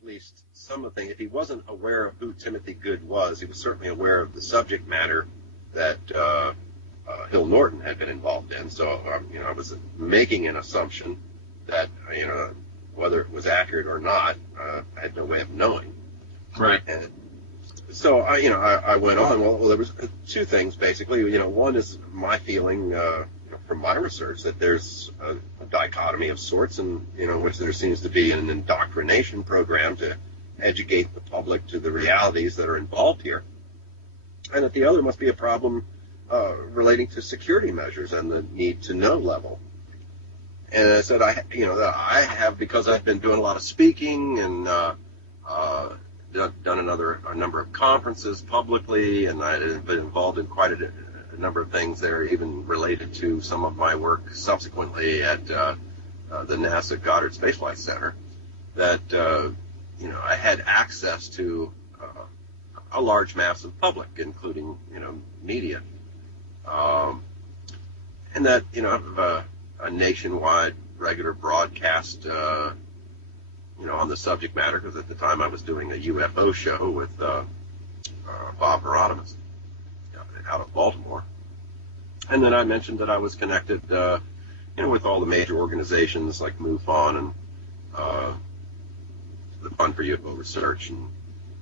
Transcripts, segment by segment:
at least some of the things. If he wasn't aware of who Timothy Good was, he was certainly aware of the subject matter that Hill Norton had been involved in. So, I was making an assumption that, whether it was accurate or not, I had no way of knowing. Right. And so, I went on. Well, there was two things, basically. One is my feeling from my research that there's a dichotomy of sorts, in which there seems to be an indoctrination program to educate the public to the realities that are involved here, and that the other must be a problem relating to security measures and the need to know level. And I said, that I have, because I've been doing a lot of speaking and done a number of conferences publicly, and I've been involved in quite a number of things that are even related to some of my work subsequently at the NASA Goddard Space Flight Center, that I had access to a large mass of public, including media, and that a nationwide regular broadcast on the subject matter, because at the time I was doing a UFO show with Bob Hieronymus out of Baltimore. And then I mentioned that I was connected, with all the major organizations like MUFON and the Fund for UFO Research and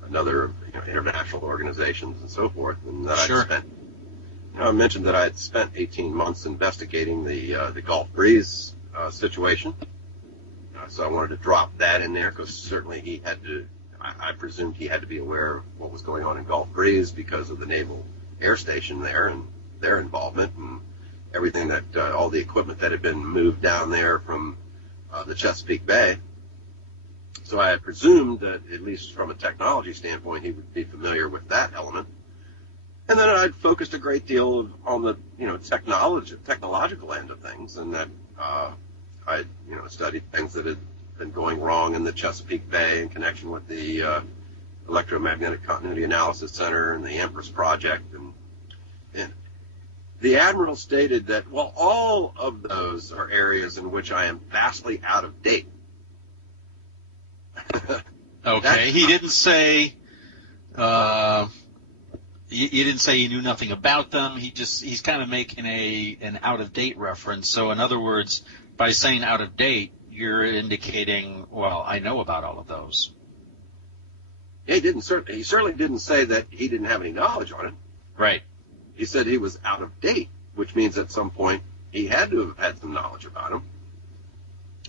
another international organizations and so forth. And that I mentioned that I had spent 18 months investigating the Gulf Breeze situation. So I wanted to drop that in there, because certainly he had to, I presumed he had to be aware of what was going on in Gulf Breeze because of the Naval Air Station there and their involvement and everything that, all the equipment that had been moved down there from the Chesapeake Bay. So I had presumed that, at least from a technology standpoint, he would be familiar with that element. And then I'd focused a great deal on the, technological end of things, and that I studied things that had been going wrong in the Chesapeake Bay in connection with the Electromagnetic Continuity Analysis Center and the Empress Project. And the Admiral stated that, well, all of those are areas in which I am vastly out of date. Okay, he didn't say... You didn't say he knew nothing about them. He's kind of making an out-of-date reference. So in other words, by saying out of date, you're indicating, well, I know about all of those. He certainly didn't say that he didn't have any knowledge on it. Right. He said he was out of date, which means at some point he had to have had some knowledge about them.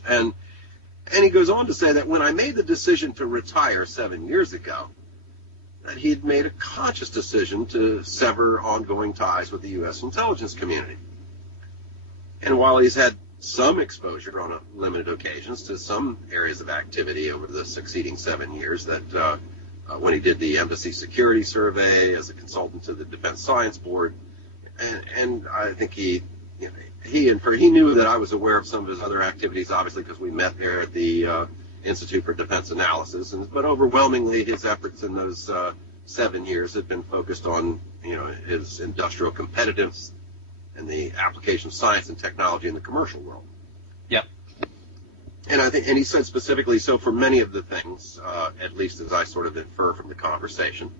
And he goes on to say that when I made the decision to retire 7 years ago, that he had made a conscious decision to sever ongoing ties with the U.S. intelligence community. And while he's had some exposure on limited occasions to some areas of activity over the succeeding 7 years, that when he did the Embassy Security Survey as a consultant to the Defense Science Board, and I think he knew that I was aware of some of his other activities, obviously, because we met there at the Institute for Defense Analysis, but overwhelmingly his efforts in those 7 years had been focused on his industrial competitiveness and the application of science and technology in the commercial world. Yep. And he said specifically, so for many of the things, at least as I sort of infer from the conversation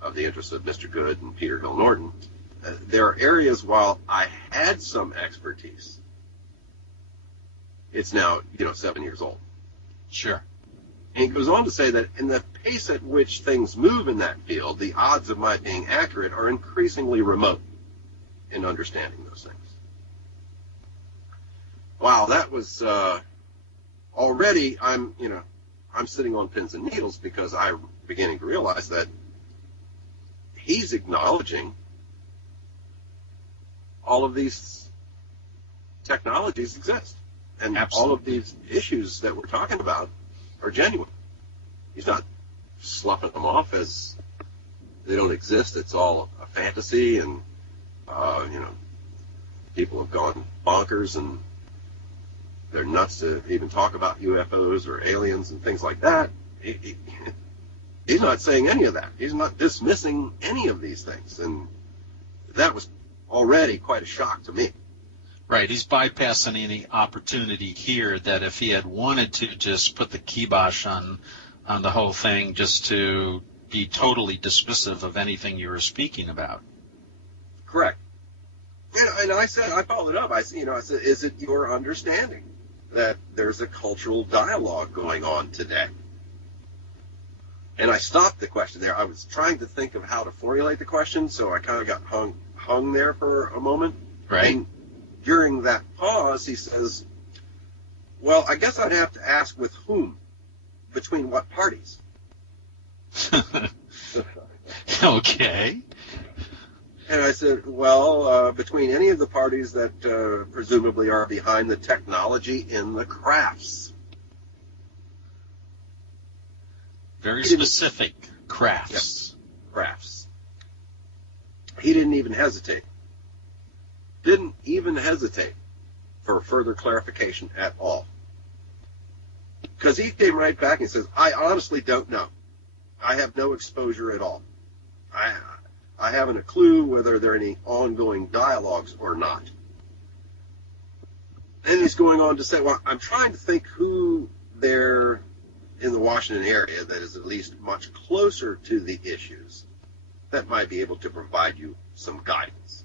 of the interests of Mr. Good and Peter Hill Norton, there are areas while I had some expertise, it's now 7 years old. Sure. And he goes on to say that in the pace at which things move in that field, the odds of my being accurate are increasingly remote in understanding those things. Wow, that was already I'm sitting on pins and needles, because I'm beginning to realize that he's acknowledging all of these technologies exist. And Absolutely. All of these issues that we're talking about are genuine. He's not sloughing them off as they don't exist. It's all a fantasy, and people have gone bonkers, and they're nuts to even talk about UFOs or aliens and things like that. He's not saying any of that. He's not dismissing any of these things, and that was already quite a shock to me. Right, he's bypassing any opportunity here that if he had wanted to just put the kibosh on on the whole thing just to be totally dismissive of anything you were speaking about. Correct. And I followed up. I said, is it your understanding that there's a cultural dialogue going on today? And I stopped the question there. I was trying to think of how to formulate the question, so I kind of got hung there for a moment. Right. And during that pause, he says, well, I guess I'd have to ask with whom? Between what parties? Okay. And I said, well, between any of the parties that presumably are behind the technology in the crafts. Very specific. Crafts. Yes, crafts. He didn't even hesitate. Didn't even hesitate for further clarification at all. Because he came right back and says, I honestly don't know. I have no exposure at all. I haven't a clue whether there are any ongoing dialogues or not. And he's going on to say, well, I'm trying to think who there in the Washington area that is at least much closer to the issues that might be able to provide you some guidance.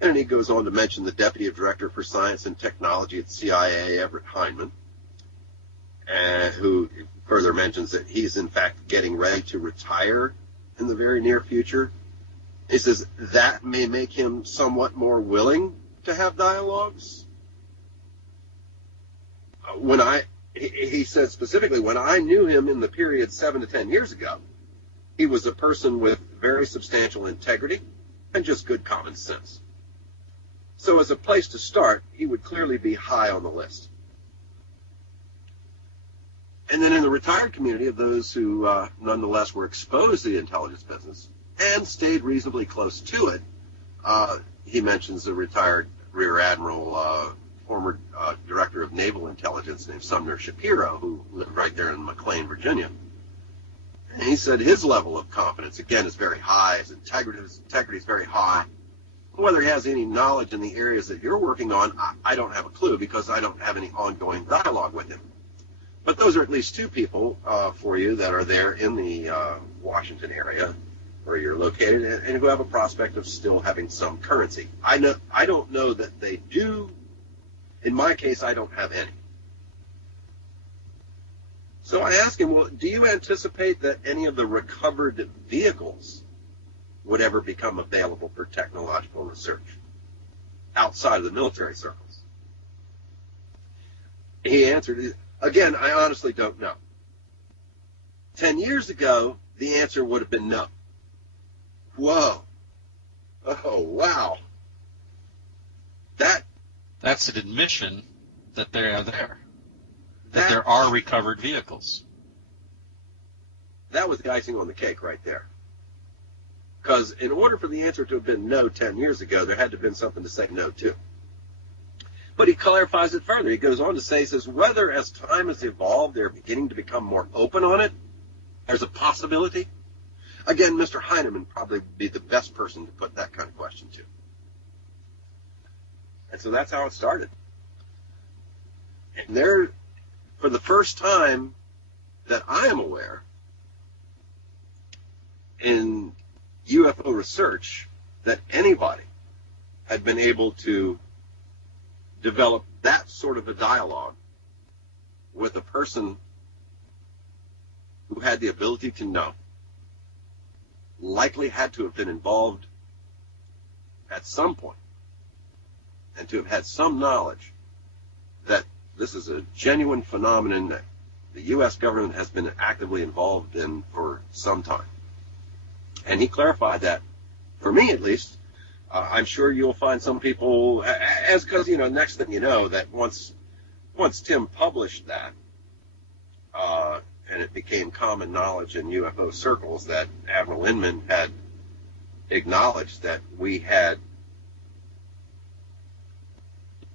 And he goes on to mention the Deputy Director for Science and Technology at the CIA, Everett Hyndman, who further mentions that he's in fact getting ready to retire in the very near future. He says that may make him somewhat more willing to have dialogues. He said specifically, when I knew him in the period 7 to 10 years ago, he was a person with very substantial integrity and just good common sense. So as a place to start, he would clearly be high on the list. And then in the retired community of those who nonetheless were exposed to the intelligence business and stayed reasonably close to it, he mentions a retired Rear Admiral, former Director of Naval Intelligence named Sumner Shapiro, who lived right there in McLean, Virginia. And he said his level of confidence, again, is very high. His integrity is very high. Whether he has any knowledge in the areas that you're working on, I don't have a clue because I don't have any ongoing dialogue with him. But those are at least two people for you that are there in the Washington area where you're located and who have a prospect of still having some currency. I don't know that they do. In my case, I don't have any. So I asked him, well, do you anticipate that any of the recovered vehicles would ever become available for technological research outside of the military circles? He answered, again, I honestly don't know. 10 years ago, the answer would have been no. Whoa. Oh, wow. That's an admission that they are there. That there are recovered vehicles. That was the icing on the cake right there. Because in order for the answer to have been no 10 years ago, there had to have been something to say no to. But he clarifies it further. He goes on to say, he says, whether as time has evolved, they're beginning to become more open on it, there's a possibility. Again, Mr. Heinemann probably would be the best person to put that kind of question to. And so that's how it started. And there, for the first time that I am aware, in UFO research, that anybody had been able to develop that sort of a dialogue with a person who had the ability to know, likely had to have been involved at some point, and to have had some knowledge that this is a genuine phenomenon that the U.S. government has been actively involved in for some time. And he clarified that, for me at least. I'm sure you'll find some people, because, next thing you know, that once Tim published that, and it became common knowledge in UFO circles that Admiral Inman had acknowledged that we had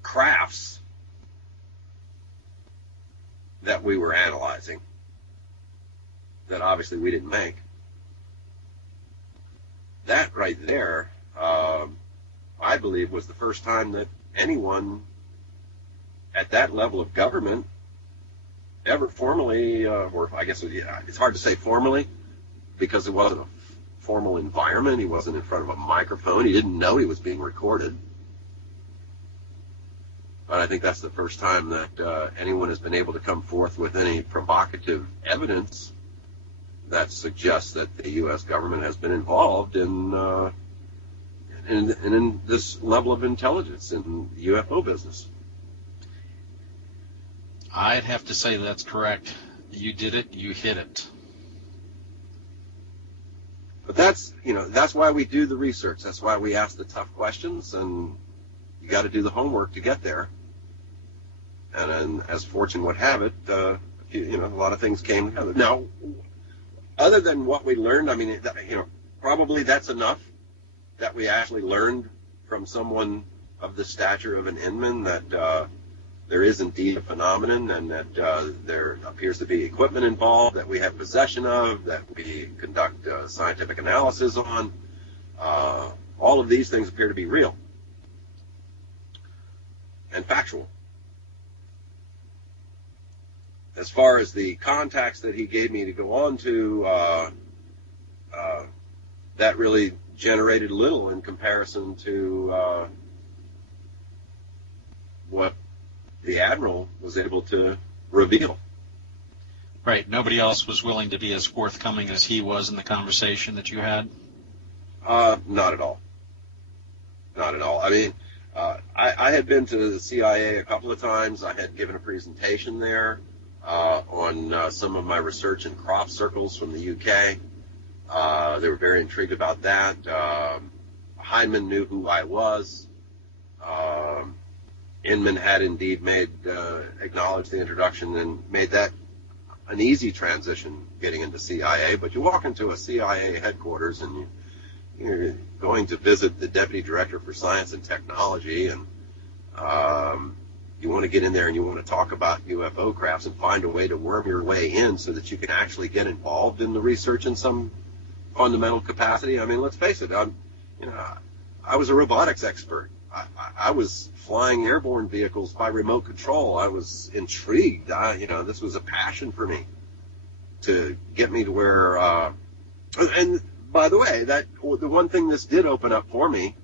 crafts that we were analyzing that obviously we didn't make. That right there, I believe, was the first time that anyone at that level of government ever formally, or I guess it's hard to say formally, because it wasn't a formal environment. He wasn't in front of a microphone. He didn't know he was being recorded. But I think that's the first time that anyone has been able to come forth with any provocative evidence that suggests that the U.S. government has been involved in this level of intelligence in the UFO business. I'd have to say that's correct. You did it. You hit it. But that's why we do the research. That's why we ask the tough questions, and you got to do the homework to get there. And then, as fortune would have it, a lot of things came together. Now, other than what we learned, I mean, probably that's enough that we actually learned from someone of the stature of an Inman that there is indeed a phenomenon, and that there appears to be equipment involved that we have possession of, that we conduct scientific analysis on. All of these things appear to be real and factual. As far as the contacts that he gave me to go on to, that really generated little in comparison to what the Admiral was able to reveal. Right. Nobody else was willing to be as forthcoming as he was in the conversation that you had? Not at all. Not at all. I mean, I had been to the CIA a couple of times. I had given a presentation there on some of my research in crop circles from the UK. They were very intrigued about that. Hyman knew who I was. Inman had indeed acknowledged the introduction and made that an easy transition getting into CIA. But you walk into a CIA headquarters and you're going to visit the Deputy Director for Science and Technology, and you want to get in there and you want to talk about UFO crafts and find a way to worm your way in so that you can actually get involved in the research in some fundamental capacity. I mean, let's face it, I was a robotics expert. I was flying airborne vehicles by remote control. I was intrigued. This was a passion for me to get me to where. And by the way, the one thing this did open up for me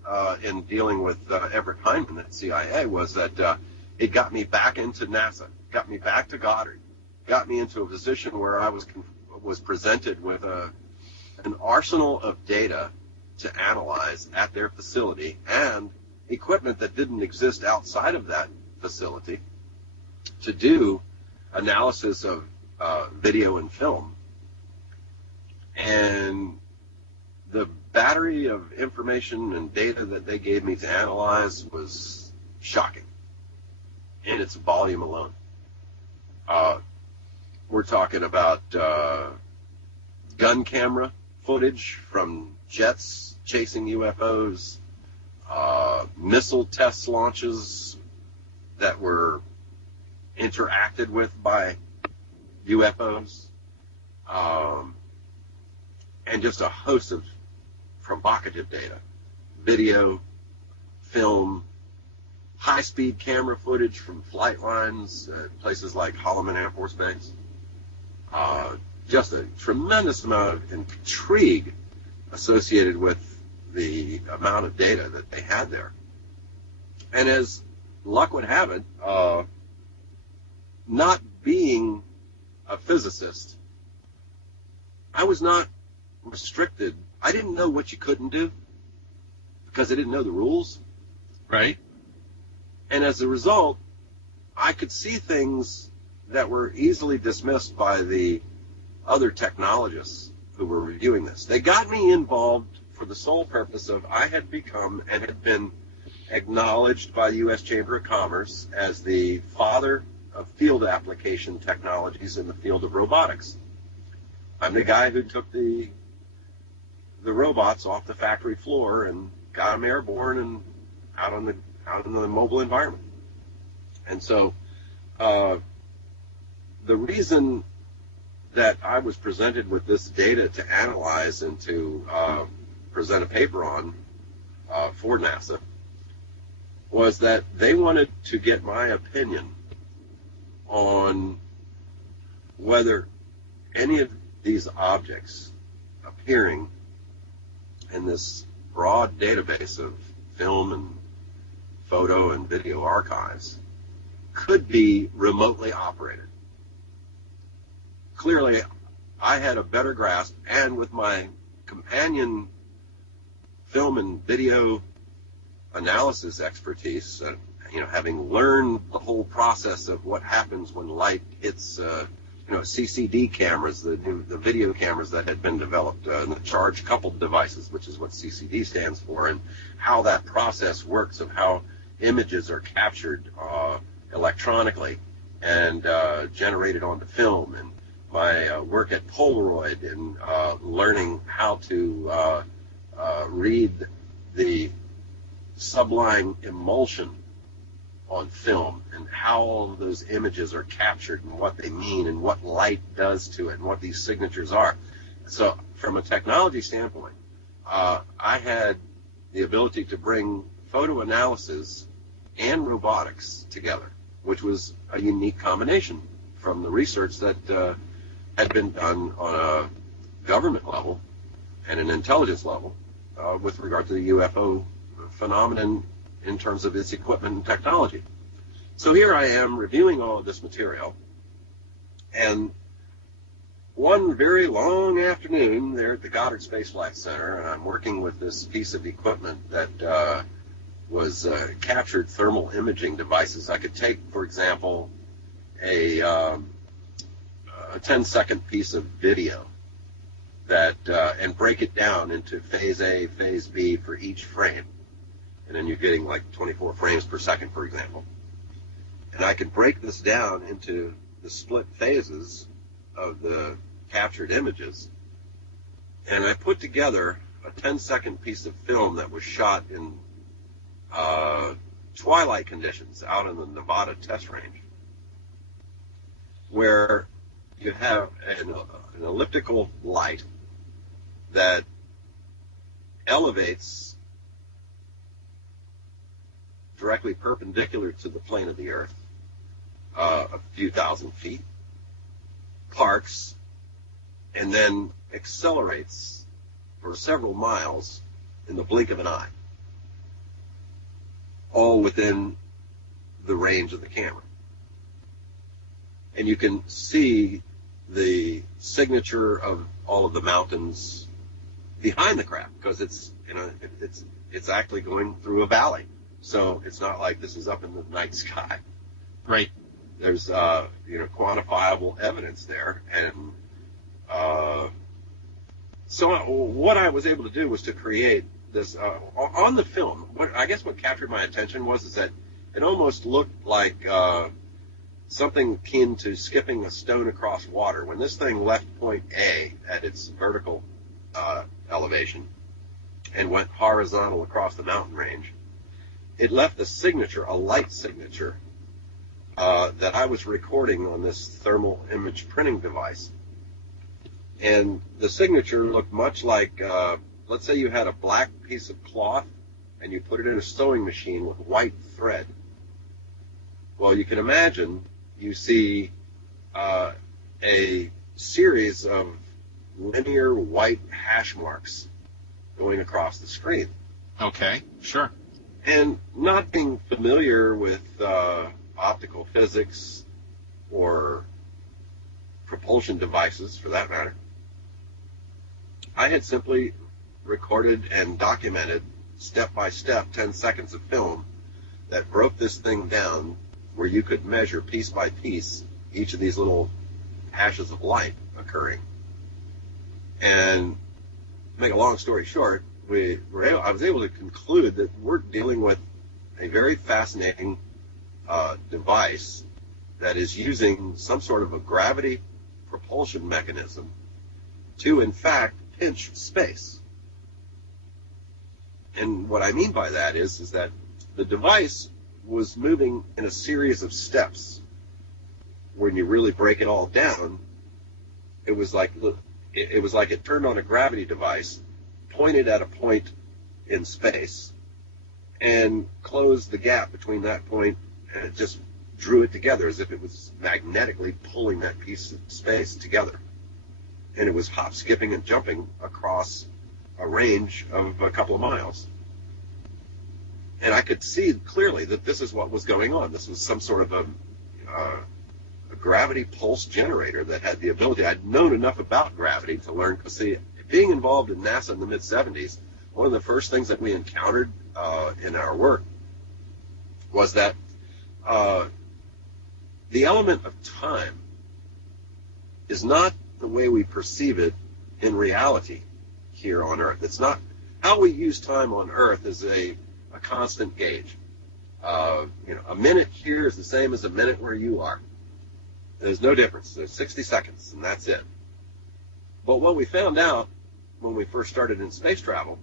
in dealing with Everett Hyman at CIA was that it got me back into NASA, got me back to Goddard, got me into a position where I was presented with an arsenal of data to analyze at their facility and equipment that didn't exist outside of that facility to do analysis of video and film. And the battery of information and data that they gave me to analyze was shocking in its volume alone. We're talking about gun camera footage from jets chasing UFOs, missile test launches that were interacted with by UFOs, and just a host of provocative data, video, film, high-speed camera footage from flight lines at places like Holloman Air Force Base. Just a tremendous amount of intrigue associated with the amount of data that they had there. And as luck would have it, not being a physicist, I was not restricted. I didn't know what you couldn't do because I didn't know the rules. Right. And as a result, I could see things that were easily dismissed by the other technologists who were reviewing this. They got me involved for the sole purpose of I had become and had been acknowledged by the U.S. Chamber of Commerce as the father of field application technologies in the field of robotics. I'm the guy who took the robots off the factory floor and got them airborne and out in the mobile environment. And so the reason that I was presented with this data to analyze and to present a paper on for NASA was that they wanted to get my opinion on whether any of these objects appearing in this broad database of film and photo and video archives could be remotely operated. Clearly, I had a better grasp, and with my companion film and video analysis expertise, having learned the whole process of what happens when light hits, CCD cameras, the video cameras that had been developed, and the charge-coupled devices, which is what CCD stands for, and how that process works of how images are captured electronically and generated onto film, and my work at Polaroid and learning how to read the sublime emulsion on film and how all of those images are captured and what they mean and what light does to it and what these signatures are. So from a technology standpoint, I had the ability to bring photo analysis and robotics together, which was a unique combination from the research that had been done on a government level and an intelligence level with regard to the UFO phenomenon in terms of its equipment and technology. So here I am reviewing all of this material, and one very long afternoon there at the Goddard Space Flight Center, and I'm working with this piece of equipment that was captured thermal imaging devices. I could take, for example, a 10-second piece of video that and break it down into phase A, phase B for each frame. And then you're getting like 24 frames per second, for example. And I can break this down into the split phases of the captured images. And I put together a 10-second piece of film that was shot in twilight conditions out in the Nevada test range, where you have an elliptical light that elevates directly perpendicular to the plane of the Earth, a few thousand feet, parks, and then accelerates for several miles in the blink of an eye, all within the range of the camera. And you can see the signature of all of the mountains behind the craft, because it's actually going through a valley. So it's not like this is up in the night sky. Right. There's quantifiable evidence there, and so what I was able to do was to create this on the film. What captured my attention was that it almost looked like something akin to skipping a stone across water. When this thing left point A at its vertical elevation and went horizontal across the mountain range, it left a signature, a light signature, that I was recording on this thermal image printing device. And the signature looked much like, let's say you had a black piece of cloth and you put it in a sewing machine with white thread. Well, you can imagine you see a series of linear white hash marks going across the screen. Okay, sure. And not being familiar with optical physics or propulsion devices, for that matter, I had simply recorded and documented step by step 10 seconds of film that broke this thing down where you could measure piece by piece each of these little hashes of light occurring. And to make a long story short, I was able to conclude that we're dealing with a very fascinating device that is using some sort of a gravity propulsion mechanism to, in fact, pinch space. And what I mean by that is that the device was moving in a series of steps. When you really break it all down, it was like it turned on a gravity device, pointed at a point in space, and closed the gap between that point and it just drew it together as if it was magnetically pulling that piece of space together. And it was hop, skipping, and jumping across a range of a couple of miles. And I could see clearly that this is what was going on. This was some sort of a gravity pulse generator that had the ability. I'd known enough about gravity to learn, because see, being involved in NASA in the mid-'70s, one of the first things that we encountered in our work was that the element of time is not the way we perceive it in reality here on Earth. It's not how we use time on Earth is a constant gauge. A minute here is the same as a minute where you are. There's no difference. There's 60 seconds, and that's it. But what we found out when we first started in space travel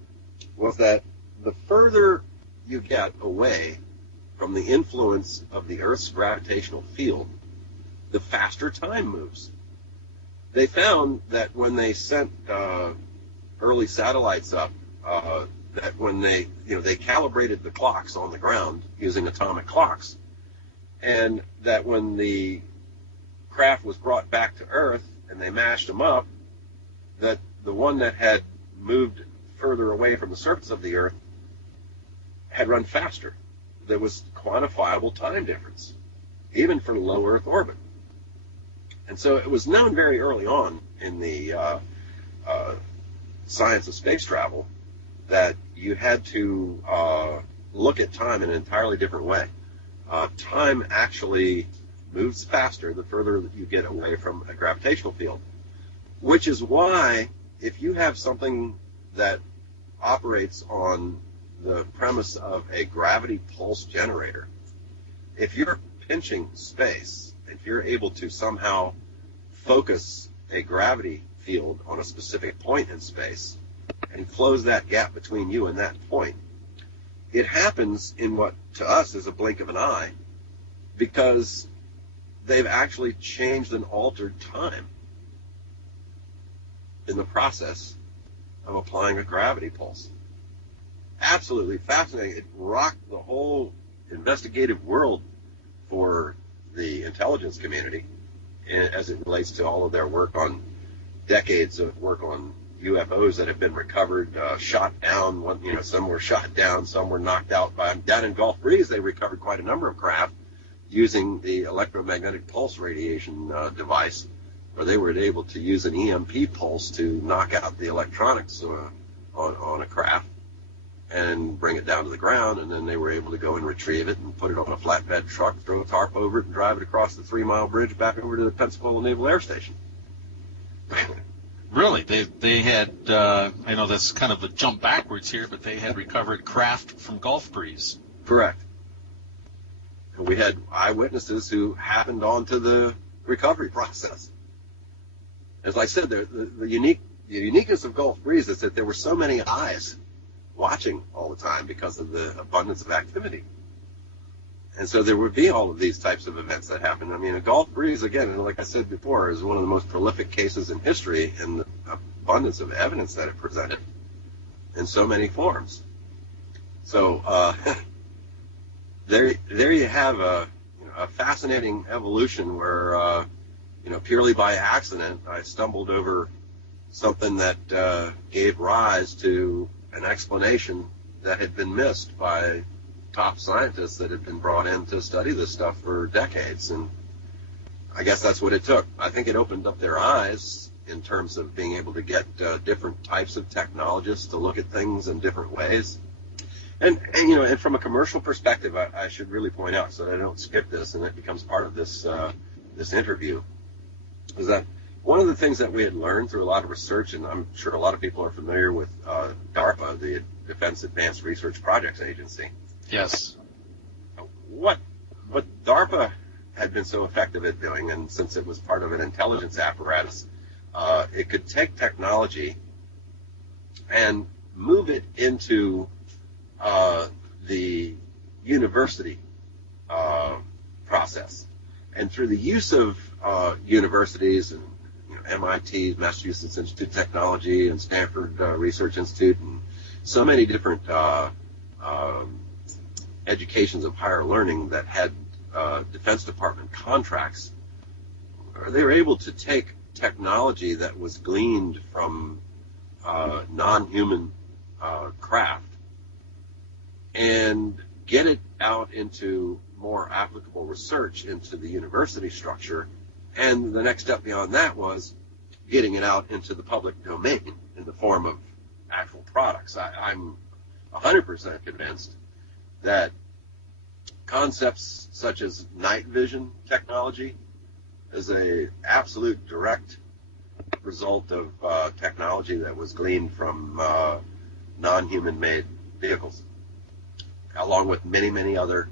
was that the further you get away from the influence of the Earth's gravitational field, the faster time moves. They found that when they sent early satellites up, that when they calibrated the clocks on the ground using atomic clocks, and that when the craft was brought back to Earth and they mashed them up, that the one that had moved further away from the surface of the Earth had run faster. There was quantifiable time difference, even for low Earth orbit. And so it was known very early on in the science of space travel that you had to look at time in an entirely different way. Time actually moves faster the further that you get away from a gravitational field, which is why if you have something that operates on the premise of a gravity pulse generator, if you're pinching space, if you're able to somehow focus a gravity field on a specific point in space and close that gap between you and that point, it happens in what to us is a blink of an eye, because they've actually changed and altered time in the process of applying a gravity pulse. Absolutely fascinating. It rocked the whole investigative world for the intelligence community as it relates to all of their work on decades of work on UFOs that have been recovered, shot down. Some were shot down, some were knocked out by them. Down in Gulf Breeze, they recovered quite a number of craft using the electromagnetic pulse radiation device, where they were able to use an EMP pulse to knock out the electronics on a craft and bring it down to the ground, and then they were able to go and retrieve it and put it on a flatbed truck, throw a tarp over it, and drive it across the 3-mile bridge back over to the Pensacola Naval Air Station. Really? They had, I know that's kind of a jump backwards here, but they had recovered craft from Gulf Breeze. Correct. And we had eyewitnesses who happened onto the recovery process. As I said, the uniqueness of Gulf Breeze is that there were so many eyes watching all the time because of the abundance of activity. And so there would be all of these types of events that happen. I mean, a Gulf Breeze, again, like I said before, is one of the most prolific cases in history in the abundance of evidence that it presented in so many forms. So there you have a fascinating evolution where, purely by accident, I stumbled over something that gave rise to an explanation that had been missed by top scientists that had been brought in to study this stuff for decades. And I guess that's what it took. I think it opened up their eyes in terms of being able to get different types of technologists to look at things in different ways. And from a commercial perspective, I should really point out, so that I don't skip this and it becomes part of this this interview, is that one of the things that we had learned through a lot of research, and I'm sure a lot of people are familiar with DARPA, the Defense Advanced Research Projects Agency. Yes. What DARPA had been so effective at doing, and since it was part of an intelligence apparatus, it could take technology and move it into the university process. And through the use of universities and MIT, Massachusetts Institute of Technology, and Stanford Research Institute, and so many different educations of higher learning that had Defense Department contracts, they were able to take technology that was gleaned from non-human craft and get it out into more applicable research into the university structure. And the next step beyond that was getting it out into the public domain in the form of actual products. I'm 100% convinced that concepts such as night vision technology is a absolute direct result of technology that was gleaned from non-human made vehicles, along with many, many other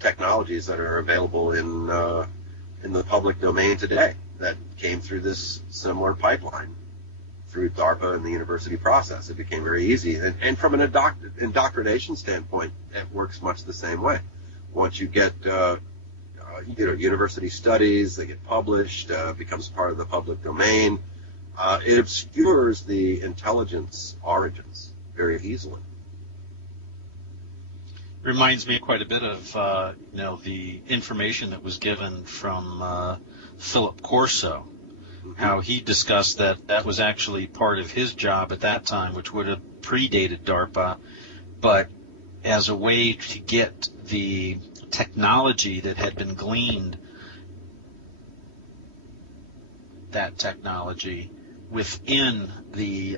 technologies that are available in the public domain today that came through this similar pipeline through DARPA and the university process. It became very easy. And from an indoctrination standpoint, it works much the same way. Once you get university studies, they get published, becomes part of the public domain, it obscures the intelligence origins very easily. Reminds me quite a bit of the information that was given from Philip Corso, how he discussed that was actually part of his job at that time, which would have predated DARPA, but as a way to get the technology that had been gleaned, that technology within the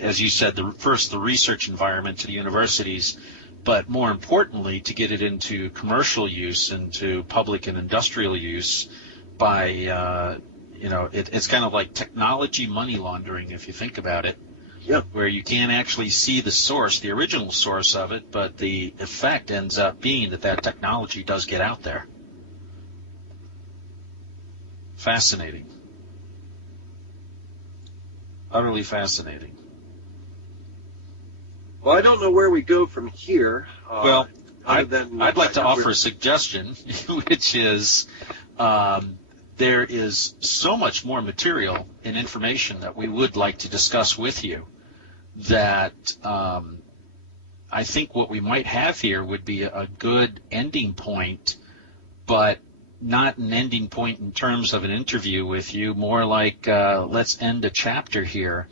as you said, the research environment to the universities, but more importantly, to get it into commercial use, into public and industrial use by, it's kind of like technology money laundering, if you think about it, where you can't actually see the source, the original source of it, but the effect ends up being that technology does get out there. Fascinating. Utterly fascinating. Well, I don't know where we go from here. I'd like to offer a suggestion, which is there is so much more material and information that we would like to discuss with you that I think what we might have here would be a good ending point, but not an ending point in terms of an interview with you, more like let's end a chapter here.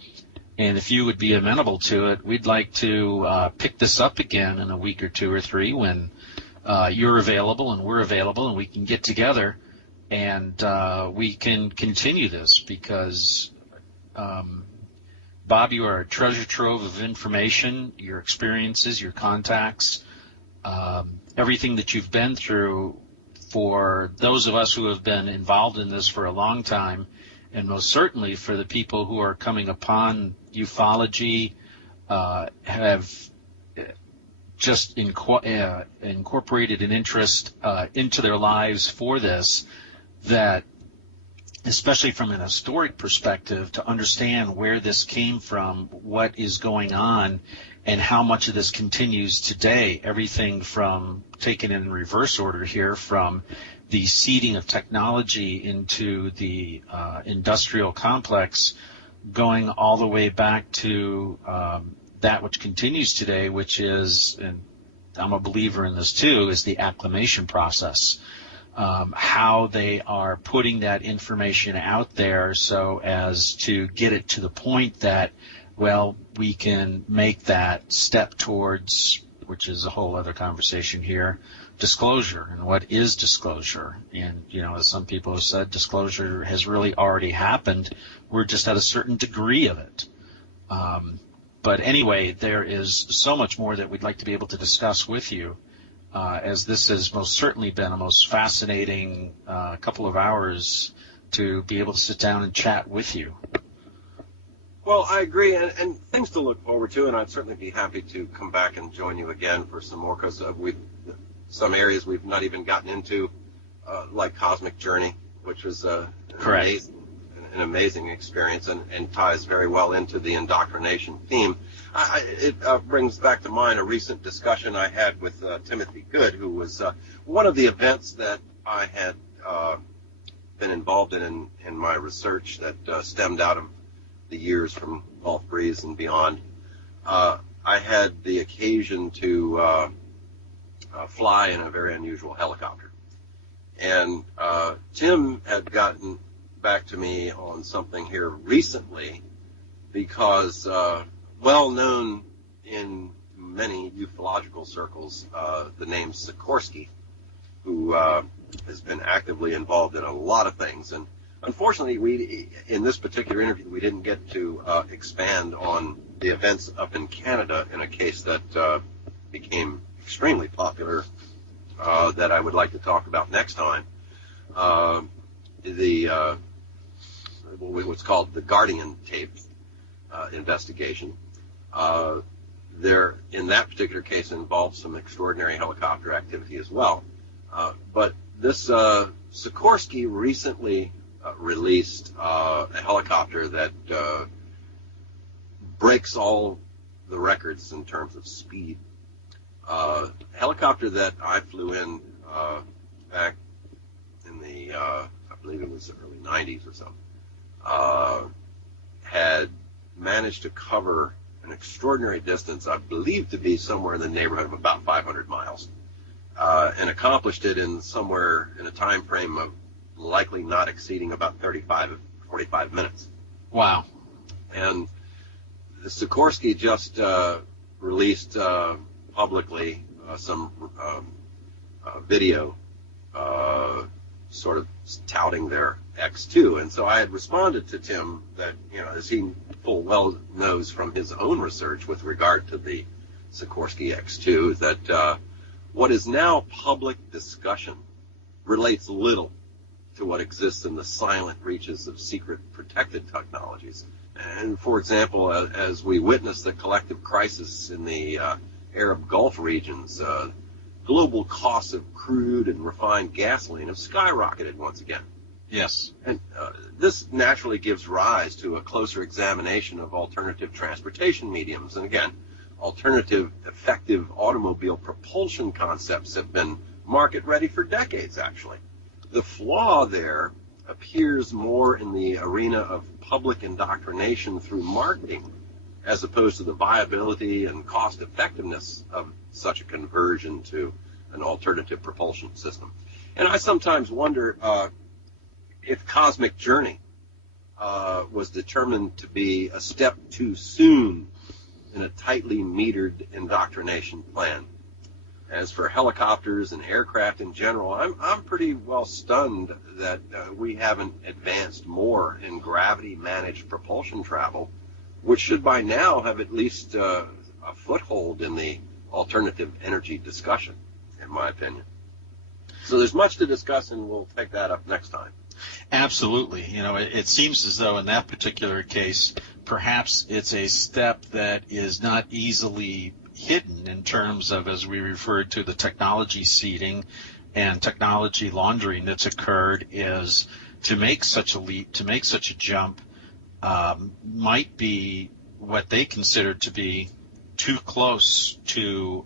And if you would be amenable to it, we'd like to pick this up again in a week or two or three when you're available and we're available and we can get together and we can continue this because, Bob, you are a treasure trove of information, your experiences, your contacts, everything that you've been through. For those of us who have been involved in this for a long time, and most certainly for the people who are coming upon ufology, have just incorporated an interest into their lives for this, that especially from an historic perspective, to understand where this came from, what is going on, and how much of this continues today. Everything from, taken in reverse order here, from the seeding of technology into the industrial complex, going all the way back to that which continues today, which is, and I'm a believer in this too, is the acclimation process. How they are putting that information out there so as to get it to the point that, well, we can make that step towards, which is a whole other conversation here, disclosure. And what is disclosure? And, as some people have said, disclosure has really already happened. We're just at a certain degree of it. But anyway, there is so much more that we'd like to be able to discuss with you, as this has most certainly been a most fascinating couple of hours to be able to sit down and chat with you. Well, I agree, and things to look forward to, and I'd certainly be happy to come back and join you again for some more, because some areas we've not even gotten into, like Cosmic Journey, which was an amazing experience and ties very well into the indoctrination theme. It brings back to mind a recent discussion I had with Timothy Good, who was one of the events that I had been involved in my research that stemmed out of the years from Gulf Breeze and beyond. I had the occasion to fly in a very unusual helicopter. And Tim had gotten back to me on something here recently because well known in many ufological circles, the name Sikorsky, who has been actively involved in a lot of things. And unfortunately, in this particular interview, we didn't get to expand on the events up in Canada in a case that became extremely popular that I would like to talk about next time. What's called the Guardian tape investigation. There, in that particular case, involved some extraordinary helicopter activity as well. But this Sikorsky recently released a helicopter that breaks all the records in terms of speed. Helicopter that I flew in back in the, I believe it was the early 90s or so, had managed to cover an extraordinary distance, I believe to be somewhere in the neighborhood of about 500 miles, and accomplished it in somewhere in a time frame of likely not exceeding about 35 or 45 minutes. Wow. And the Sikorsky just released publicly some video sort of touting their X2. And so I had responded to Tim that, as he full well knows from his own research with regard to the Sikorsky X2, that what is now public discussion relates little to what exists in the silent reaches of secret protected technologies. And for example, as we witness the collective crisis in the Arab Gulf regions, global costs of crude and refined gasoline have skyrocketed once again. Yes. And this naturally gives rise to a closer examination of alternative transportation mediums. And again, alternative effective automobile propulsion concepts have been market ready for decades, actually. The flaw there appears more in the arena of public indoctrination through marketing, as opposed to the viability and cost effectiveness of such a conversion to an alternative propulsion system. And I sometimes wonder if Cosmic Journey was determined to be a step too soon in a tightly metered indoctrination plan. As for helicopters and aircraft in general, I'm pretty well stunned that we haven't advanced more in gravity-managed propulsion travel, which should by now have at least a foothold in the alternative energy discussion, in my opinion. So there's much to discuss, and we'll take that up next time. Absolutely. It seems as though in that particular case, perhaps it's a step that is not easily hidden in terms of, as we referred to, the technology seeding and technology laundering that's occurred, is to make such a leap, to make such a jump, might be what they consider to be too close to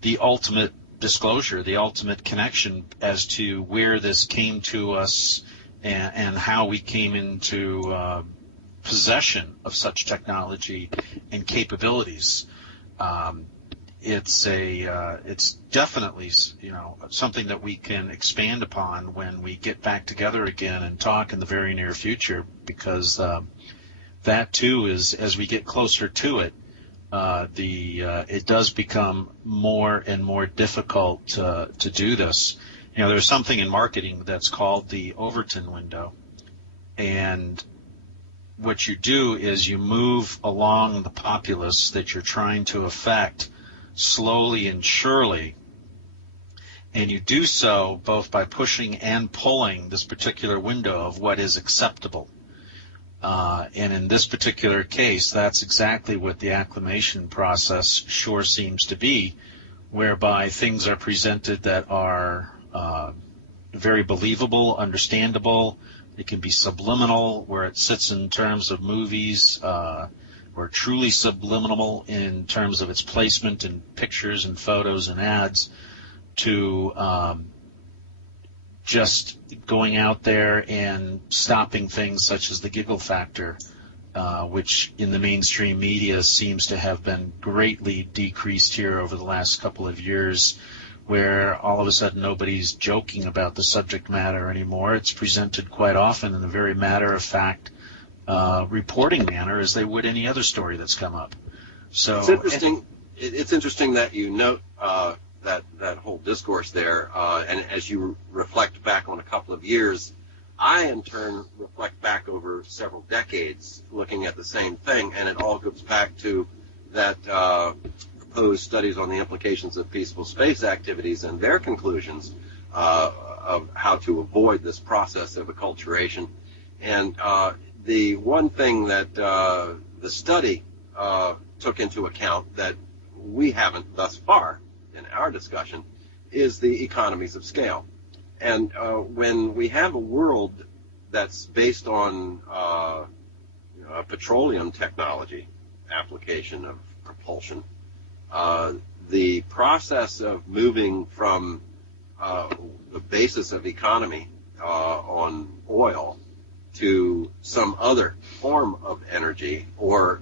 the ultimate disclosure, the ultimate connection as to where this came to us and how we came into possession of such technology and capabilities. It's definitely something that we can expand upon when we get back together again and talk in the very near future, because that too is, as we get closer to it, it does become more and more difficult to do this. There's something in marketing that's called the Overton window, and what you do is you move along the populace that you're trying to affect slowly and surely, and you do so both by pushing and pulling this particular window of what is acceptable. And in this particular case, that's exactly what the acclimation process sure seems to be, whereby things are presented that are very believable, understandable. It can be subliminal, where it sits in terms of movies, or truly subliminal in terms of its placement in pictures and photos and ads, to just going out there and stopping things such as the giggle factor which in the mainstream media seems to have been greatly decreased here over the last couple of years, where all of a sudden nobody's joking about the subject matter anymore. It's presented quite often in a very matter-of-fact reporting manner as they would any other story that's come up. So it's interesting. It's interesting that you note that whole discourse there, and as you reflect back on a couple of years, I in turn reflect back over several decades looking at the same thing, and it all goes back to that proposed studies on the implications of peaceful space activities and their conclusions of how to avoid this process of acculturation. And the one thing that the study took into account that we haven't thus far in our discussion is the economies of scale. And when we have a world that's based on a petroleum technology application of propulsion, the process of moving from the basis of economy on oil to some other form of energy, or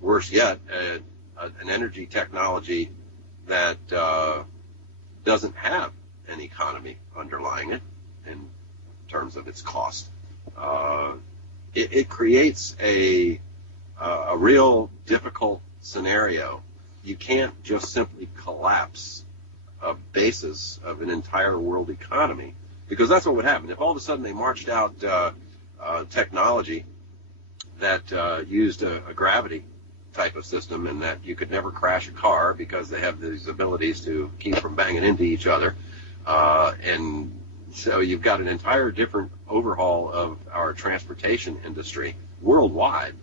worse yet, an energy technology that doesn't have an economy underlying it in terms of its cost. It creates a real difficult scenario. You can't just simply collapse a basis of an entire world economy, because that's what would happen. If all of a sudden they marched out technology that used a gravity type of system, and that you could never crash a car because they have these abilities to keep from banging into each other, and so you've got an entire different overhaul of our transportation industry worldwide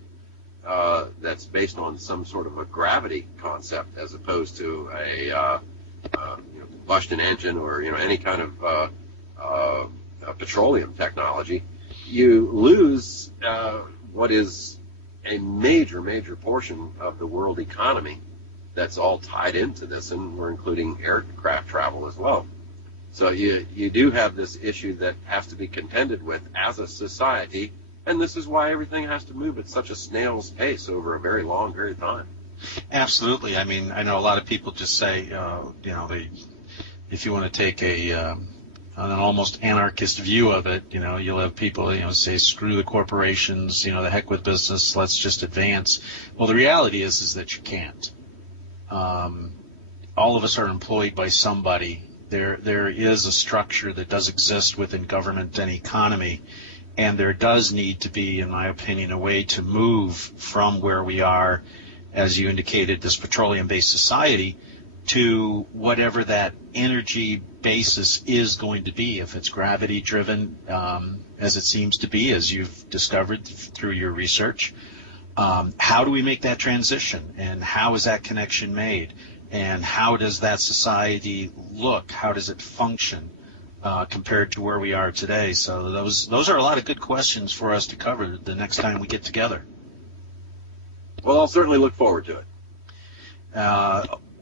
that's based on some sort of a gravity concept as opposed to a combustion engine or any kind of petroleum technology. You lose what is a major portion of the world economy that's all tied into this, and we're including aircraft travel as well. So you do have this issue that has to be contended with as a society, and this is why everything has to move at such a snail's pace over a very long period of time. Absolutely. I mean, I know a lot of people just say, if you want to take an almost anarchist view of it, you'll have people, say, screw the corporations, the heck with business, let's just advance. Well, the reality is that you can't. All of us are employed by somebody. There is a structure that does exist within government and economy, and there does need to be, in my opinion, a way to move from where we are, as you indicated, this petroleum-based society, to whatever that energy basis is going to be. If it's gravity-driven, as it seems to be, as you've discovered through your research, how do we make that transition, and how is that connection made, and how does that society look? How does it function compared to where we are today? So those are a lot of good questions for us to cover the next time we get together. Well, I'll certainly look forward to it.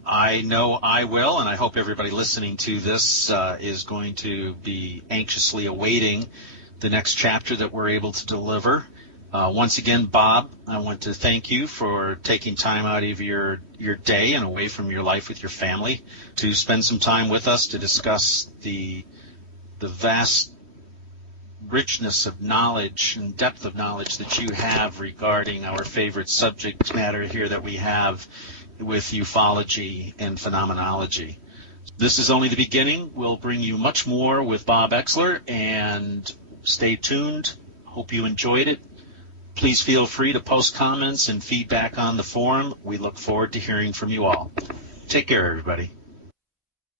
I know I will, and I hope everybody listening to this is going to be anxiously awaiting the next chapter that we're able to deliver. Once again, Bob, I want to thank you for taking time out of your day and away from your life with your family to spend some time with us to discuss the vast richness of knowledge and depth of knowledge that you have regarding our favorite subject matter here that we have with ufology and phenomenology. This is only the beginning. We'll bring you much more with Bob Oechsler, and stay tuned. Hope you enjoyed it. Please feel free to post comments and feedback on the forum. We look forward to hearing from you all. Take care, everybody.